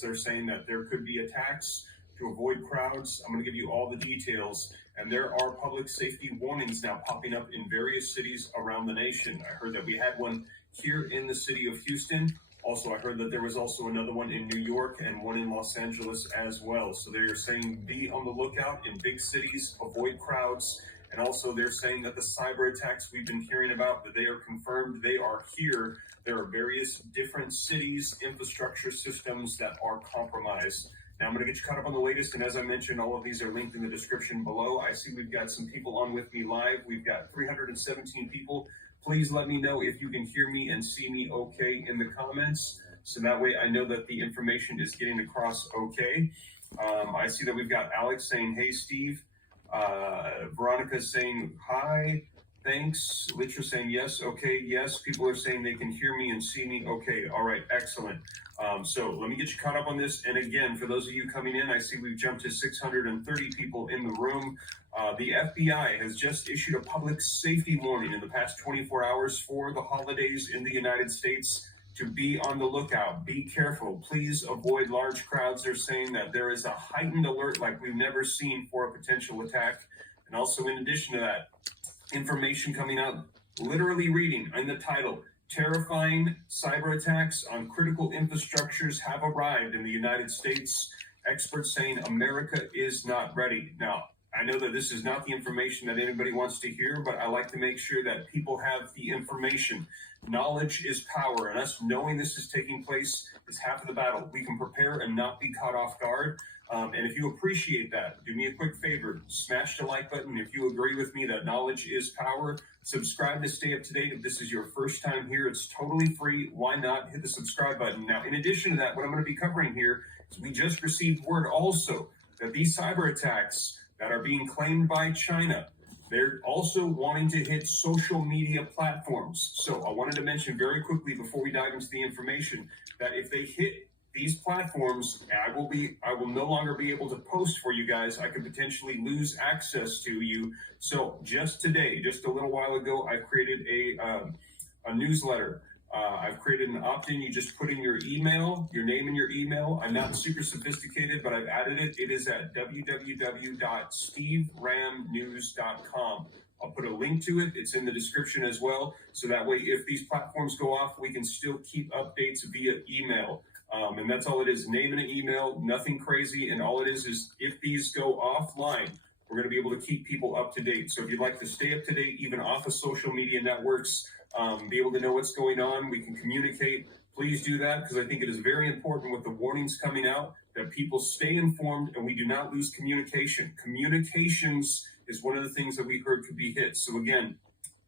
They're saying that there could be attacks to avoid crowds. I'm going to give you all the details. And there are public safety warnings now popping up in various cities around the nation. I heard that we had one here in the city of Houston. Also, I heard that there was also another one in New York and one in Los Angeles as well. So they're saying be on the lookout in big cities, avoid crowds. And also they're saying that the cyber attacks we've been hearing about, that they are confirmed, they are here. There are various different cities, infrastructure systems that are compromised. Now I'm going to get you caught up on the latest. And as I mentioned, all of these are linked in the description below. I see we've got some people on with me live. We've got 317 people. Please let me know if you can hear me and see me okay in the comments. So that way I know that the information is getting across okay. I see that we've got Alex saying, hey, Steve. Veronica saying, hi, thanks. Litra saying, yes, okay, yes. People are saying they can hear me and see me. Okay, all right, excellent. So let me get you caught up on this. And again, for those of you coming in, I see we've jumped to 630 people in the room. The FBI has just issued a public safety warning in the past 24 hours for the holidays in the United States to be on the lookout. Be careful. Please avoid large crowds. They're saying that there is a heightened alert like we've never seen for a potential attack. And also, in addition to that, information coming out, literally reading in the title, terrifying cyber attacks on critical infrastructures have arrived in the United States. Experts saying America is not ready. Now, I know that this is not the information that anybody wants to hear, but I like to make sure that people have the information. Knowledge is power, and us knowing this is taking place is half of the battle. We can prepare and not be caught off guard. And if you appreciate that, do me a quick favor, smash the like button. If you agree with me that knowledge is power, subscribe to stay up to date. If this is your first time here, it's totally free. Why not hit the subscribe button? Now, in addition to that, what I'm going to be covering here is we just received word also that these cyber attacks that are being claimed by China, they're also wanting to hit social media platforms. So I wanted to mention very quickly before we dive into the information that if they hit these platforms, I will no longer be able to post for you guys. I could potentially lose access to you. So just today, just a little while ago, I created a newsletter. I've created an opt-in. You just put in your email, your name and your email. I'm not super sophisticated, but I've added it. It is at www.steveramnews.com. I'll put a link to it. It's in the description as well. So that way, if these platforms go off, we can still keep updates via email. And that's all it is, name and an email, nothing crazy. And all it is if these go offline, we're going to be able to keep people up to date. So if you'd like to stay up to date, even off of social media networks, be able to know what's going on, we can communicate, please do that, because I think it is very important with the warnings coming out that people stay informed and we do not lose communication. Communications is one of the things that we heard could be hit. So again,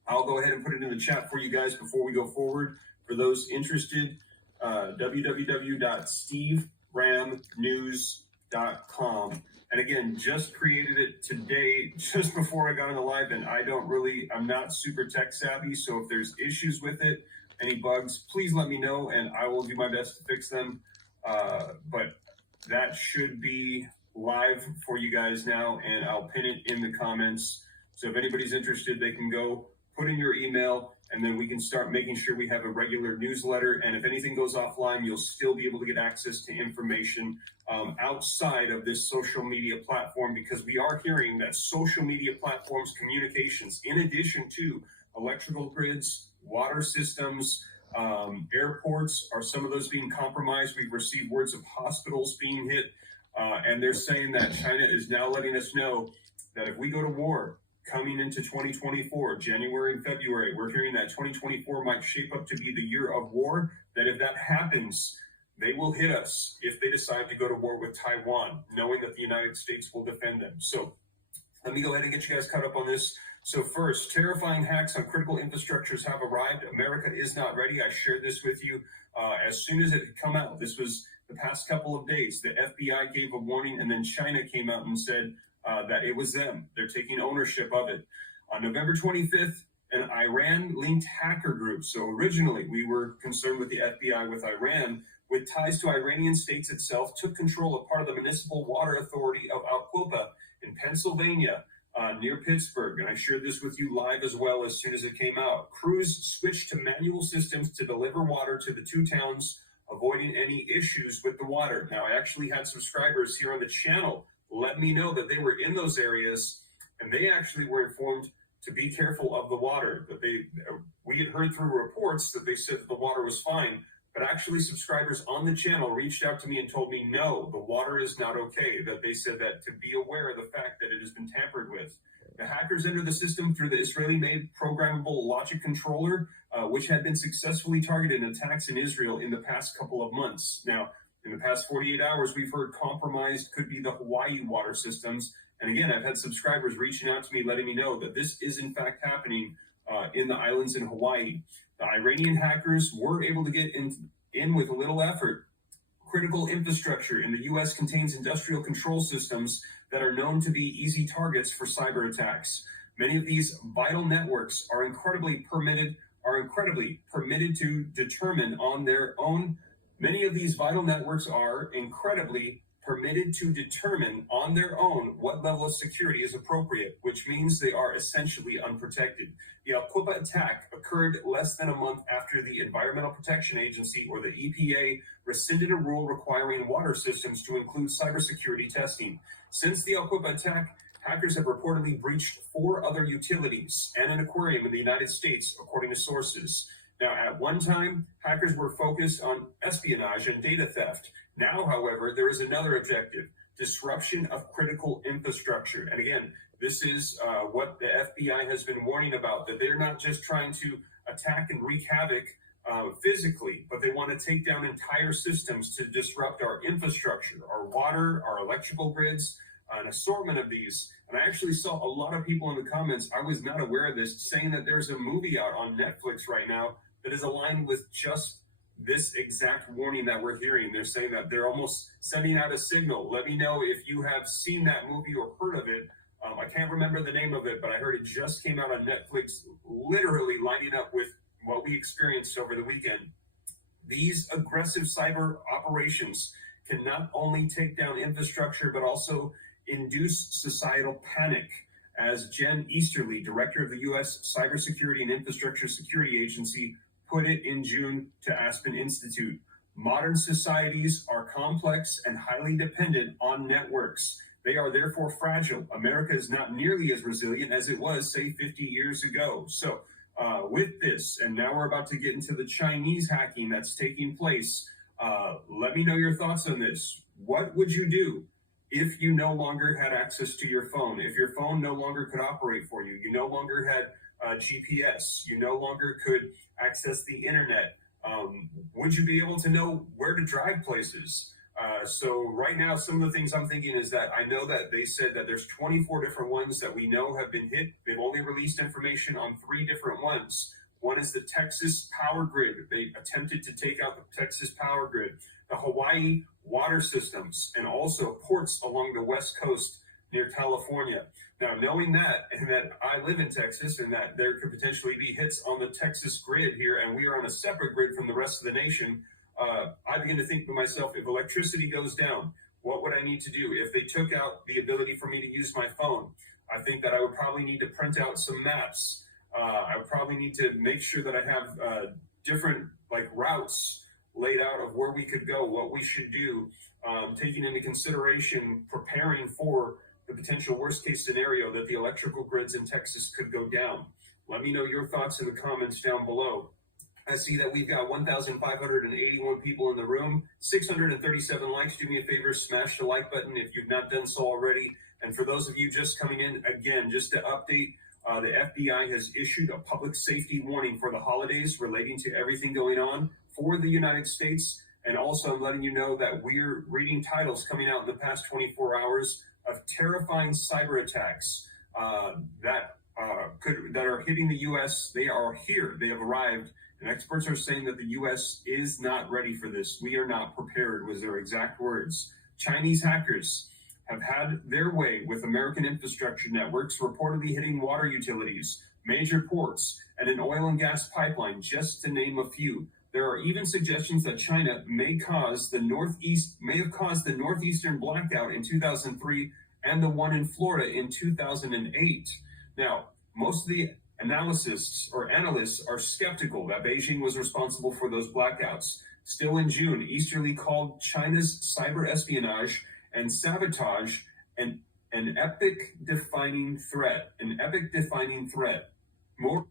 I'll go ahead and put it in the chat for you guys before we go forward. For those interested, www.steveramnews.com. And again, just created it today, just before I got on the live, and I'm not super tech savvy. So if there's issues with it, any bugs, please let me know and I will do my best to fix them. But that should be live for you guys now, and I'll pin it in the comments. So if anybody's interested, they can go put in your email, and then we can start making sure we have a regular newsletter. And if anything goes offline, you'll still be able to get access to information outside of this social media platform, because we are hearing that social media platforms, communications, in addition to electrical grids, water systems, airports, are some of those being compromised. We've received words of hospitals being hit, and they're saying that China is now letting us know that if we go to war, coming into 2024, January and February, we're hearing that 2024 might shape up to be the year of war, that if that happens, they will hit us if they decide to go to war with Taiwan, knowing that the United States will defend them. So let me go ahead and get you guys caught up on this. So first, terrifying hacks on critical infrastructures have arrived. America is not ready. I shared this with you as soon as it had come out. This was the past couple of days. The FBI gave a warning, and then China came out and said, that it was them. They're taking ownership of it. On November 25th, an Iran-linked hacker group. So originally, we were concerned with the FBI with Iran, with ties to Iranian states itself, took control of part of the municipal water authority of Alquilpa in Pennsylvania, near Pittsburgh. And I shared this with you live as well as soon as it came out. Crews switched to manual systems to deliver water to the two towns of avoiding any issues with the water. Now, I actually had subscribers here on the channel let me know that they were in those areas, and they actually were informed to be careful of the water. That we had heard through reports that they said that the water was fine, but actually subscribers on the channel reached out to me and told me, no, the water is not okay. That they said that to be aware of the fact that it has been tampered with. The hackers entered the system through the Israeli-made programmable logic controller, which had been successfully targeted in attacks in Israel in the past couple of months. Now, in the past 48 hours, we've heard compromised could be the Hawaii water systems. And again, I've had subscribers reaching out to me, letting me know that this is in fact happening in the islands in Hawaii. The Iranian hackers were able to get in with a little effort. Critical infrastructure in the U.S. contains industrial control systems that are known to be easy targets for cyber attacks. Many of these vital networks are incredibly permitted to determine on their own. Many of these vital networks are incredibly permitted to determine on their own what level of security is appropriate, which means they are essentially unprotected. The Al Quba attack occurred less than a month after the Environmental Protection Agency, or the EPA, rescinded a rule requiring water systems to include cybersecurity testing. Since the Al Quba attack, hackers have reportedly breached 4 other utilities and an aquarium in the United States, according to sources. Now, at one time, hackers were focused on espionage and data theft. Now, however, there is another objective: disruption of critical infrastructure. And again, this is what the FBI has been warning about, that they're not just trying to attack and wreak havoc physically, but they want to take down entire systems to disrupt our infrastructure, our water, our electrical grids, an assortment of these. And I actually saw a lot of people in the comments, I was not aware of this, saying that there's a movie out on Netflix right now that is aligned with just this exact warning that we're hearing. They're saying that they're almost sending out a signal. Let me know if you have seen that movie or heard of it. I can't remember the name of it, but I heard it just came out on Netflix, literally lining up with what we experienced over the weekend. These aggressive cyber operations can not only take down infrastructure, but also induce societal panic. As Jen Easterly, director of the U.S. Cybersecurity and Infrastructure Security Agency, put it in June to Aspen Institute, modern societies are complex and highly dependent on networks. They are therefore fragile. America is not nearly as resilient as it was, say, 50 years ago. So with this, and now we're about to get into the Chinese hacking that's taking place, let me know your thoughts on this. What would you do if you no longer had access to your phone? If your phone no longer could operate for you, you no longer had GPS, you no longer could access the internet, would you be able to know where to drive places? So right now, some of the things I'm thinking is that I know that they said that there's 24 different ones that we know have been hit. They've only released information on 3 different ones. One is the Texas power grid. They attempted to take out the Texas power grid, the Hawaii water systems, and also ports along the West Coast near California. Now, knowing that, and that I live in Texas, and that there could potentially be hits on the Texas grid here, and we are on a separate grid from the rest of the nation, I begin to think to myself, if electricity goes down, what would I need to do? If they took out the ability for me to use my phone, I think that I would probably need to print out some maps. I would probably need to make sure that I have different routes laid out of where we could go, what we should do, taking into consideration preparing for the potential worst case scenario that the electrical grids in Texas could go down. Let me know your thoughts in the comments down below. I see that we've got 1,581 people in the room, 637 likes. Do me a favor, smash the like button if you've not done so already. And for those of you just coming in, again, just to update, the FBI has issued a public safety warning for the holidays relating to everything going on for the United States. And also I'm letting you know that we're reading titles coming out in the past 24 hours of terrifying cyber attacks that are hitting the U.S. They are here. They have arrived. And experts are saying that the U.S. is not ready for this. We are not prepared, was their exact words. Chinese hackers have had their way with American infrastructure networks, reportedly hitting water utilities, major ports, and an oil and gas pipeline, just to name a few. There are even suggestions that China may have caused the northeastern blackout in 2003 and the one in Florida in 2008. Now, most of the analysts are skeptical that Beijing was responsible for those blackouts, Still in June, Easterly called China's cyber espionage and sabotage an epic defining threat. An epic defining threat. More